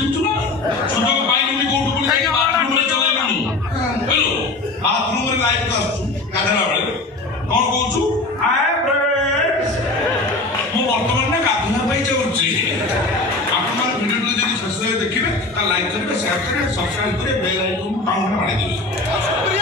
ଚିଞ୍ଚୁ ନା ସୁଯୋଗ ପାଇଲୁନି କୋଉଠୁ ବୋଲି ଯାଇକି ବାଥରୁମରେ ଚଲେଇଲୁନି ହେଲୋ ବାଥରୁମରେ ଲାଇଟ୍ ଆସୁଛୁ ଗାଧେଇଲା ବେଳେ କଣ କହୁଛୁ ମୁଁ ବର୍ତ୍ତମାନ ନା ଗାଧେଇବା ପାଇଁ ଯାଉଛି ଆପଣମାନେ ଭିଡ଼ିଓଟି ଯଦି ଶେଷରେ ଦେଖିବେ ତା ଲାଇକ୍ କରିବେ ସେୟାର କରିବେ ସବସ୍କ୍ରାଇବ କରିବେ ବେଲ୍ ଆଇକନ୍ ମାରିଦେବେ।